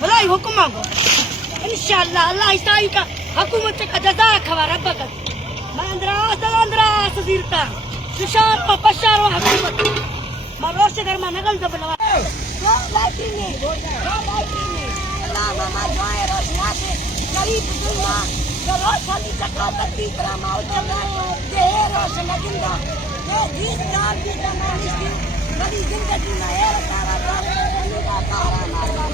भलाई हुक्म मांगो इंशाअल्लाह अल्लाह ईसाई का हुकूमत का जजा खवा रब्बक अंद्रास जीरता सुशार को पशार व हुकूमत मरोश घर में नगल दबलवा अल्लाह मामा जाए रोशना से गरीब दुनिया जो रोशनी चक्का तकती करामा उचला जे रोशन जिंदा ये जीत जान की तमाम इसकी बड़ी जिंदगी में है तारा का तारा मारवा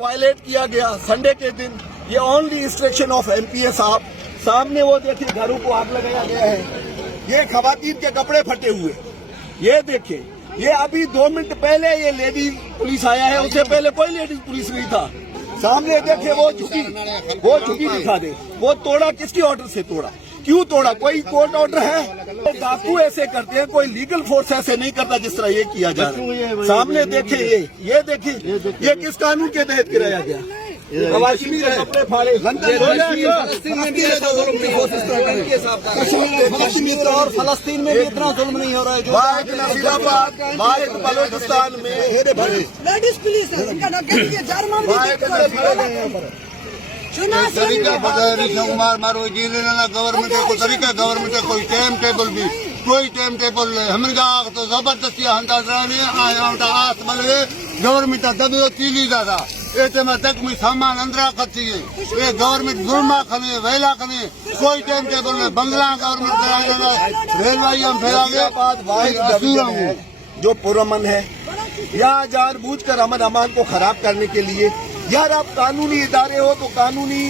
वायलेट किया गया संडे के दिन। ये ओनली इंस्ट्रक्शन ऑफ एमपीए साहब। सामने वो देखिए घरों को आग लगाया गया है। ये खवातीन के कपड़े फटे हुए, ये देखिए। ये अभी 2 मिनट पहले ये लेडीज पुलिस आया है, उससे पहले कोई लेडीज पुलिस नहीं था। सामने देखिए वो झुकी दिखा दे। वो तोड़ा किसकी ऑर्डर से तोड़ा, क्यों तोड़ा? कोई कोर्ट ऑर्डर है? तो डाकू ऐसे करते हैं, कोई लीगल फोर्स ऐसे नहीं करता जिस तरह ये किया जा रहा है। सामने देखिए, ये देखिए ये किस कानून के तहत गिराया गया? कश्मीर कपड़े फाड़े, कश्मीर और फलस्तीन में भी इतना जुल्म नहीं हो रहा है जो नसीराबाद बलोचिस्तान में लेडीज पुलिस तरीका मारो गवर्नमेंट को तरीका गवर्नमेंट का कोई टाइम टेबल भी कोई टाइम टेबल हमें तो जबरदस्ती आस बल्ले गवर्नमेंट दबे तीली दादा तक में सामान अंदरा खर्ची ये गवर्नमेंट जुर्मा खने वेला खने कोई टाइम टेबल में बंगला गवर्नमेंट रेलवे फैला जो पुरअमन है या जानबूझकर अमन अमान को खराब करने के लिए। यार आप कानूनी इदारे हो तो कानूनी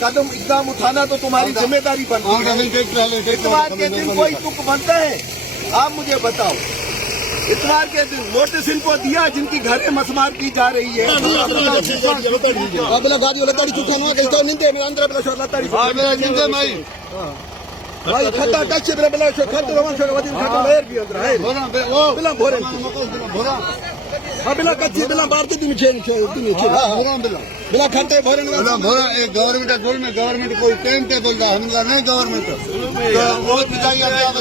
कदम इकदाम उठाना तो तुम्हारी जिम्मेदारी बनती है। इतवार के दिन कोई तुक बनता है? आप मुझे बताओ। इतवार के दिन नोटिस इनको दिया जिनकी घरें मसमार की जा रही है। भाई खत्ता टच से बिला खत्ता रवान शो वदी खत्ता लेर भी अंदर है बिला भोरे बिला कच्ची बिला भारती तुम चेन तुम बिला खत्ते भोरे भोरा एक गवर्नमेंट गोल में गवर्नमेंट कोई टाइम टेबल दा हमला नहीं गवर्नमेंट तो वो बिताया गया तो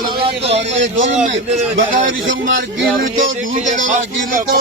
ये गोल में बगारी कुमार गिर तो ढूंढ देना गिर तो